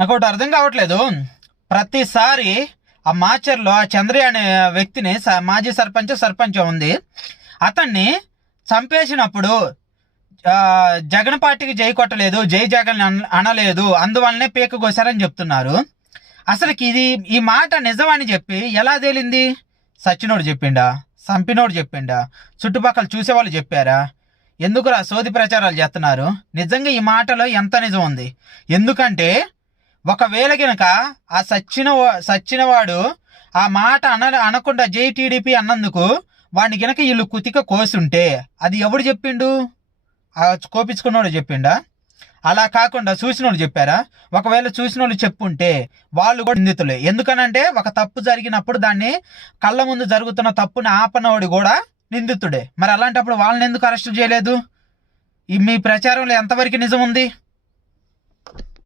నాకు ఒకటి అర్థం కావట్లేదు. ప్రతిసారి ఆ మాచర్లో ఆ చంద్రయ్య అనే వ్యక్తిని మాజీ సర్పంచ్ ఉంది, అతన్ని చంపేసినప్పుడు జగన్ పార్టీకి జై కొట్టలేదు, జై జగన్ అనలేదు, అందువల్లనే పీక కోసారని చెప్తున్నారు. అసలుకి ఈ మాట నిజమని చెప్పి ఎలా తేలింది? సచ్చినోడు చెప్పిండా, చంపినోడు చెప్పిండా, చుట్టుపక్కల చూసేవాళ్ళు చెప్పారా? ఎందుకురా సోది ప్రచారాలు చేస్తున్నారు? నిజంగా ఈ మాటలో ఎంత నిజం ఉంది? ఎందుకంటే ఒకవేళ గనక ఆ సచ్చినవాడు ఆ మాట అనకుండా జై టీడీపీ అన్నందుకు వాడిని గనక వీళ్ళు కుతిక కోసుంటే అది ఎవడు చెప్పిండు? ఆ కోపించుకున్నోడు చెప్పిండా? అలా కాకుండా చూసినోళ్ళు చెప్పారా? ఒకవేళ చూసినోళ్ళు చెప్పుంటే వాళ్ళు కూడా నిందితులే. ఎందుకనంటే ఒక తప్పు జరిగినప్పుడు దాన్ని కళ్ళ ముందు జరుగుతున్న తప్పుని ఆపనోడు కూడా నిందితుడే. మరి అలాంటప్పుడు వాళ్ళని ఎందుకు అరెస్ట్ చేయలేదు? మీ ప్రచారంలో ఎంతవరకు నిజం ఉంది?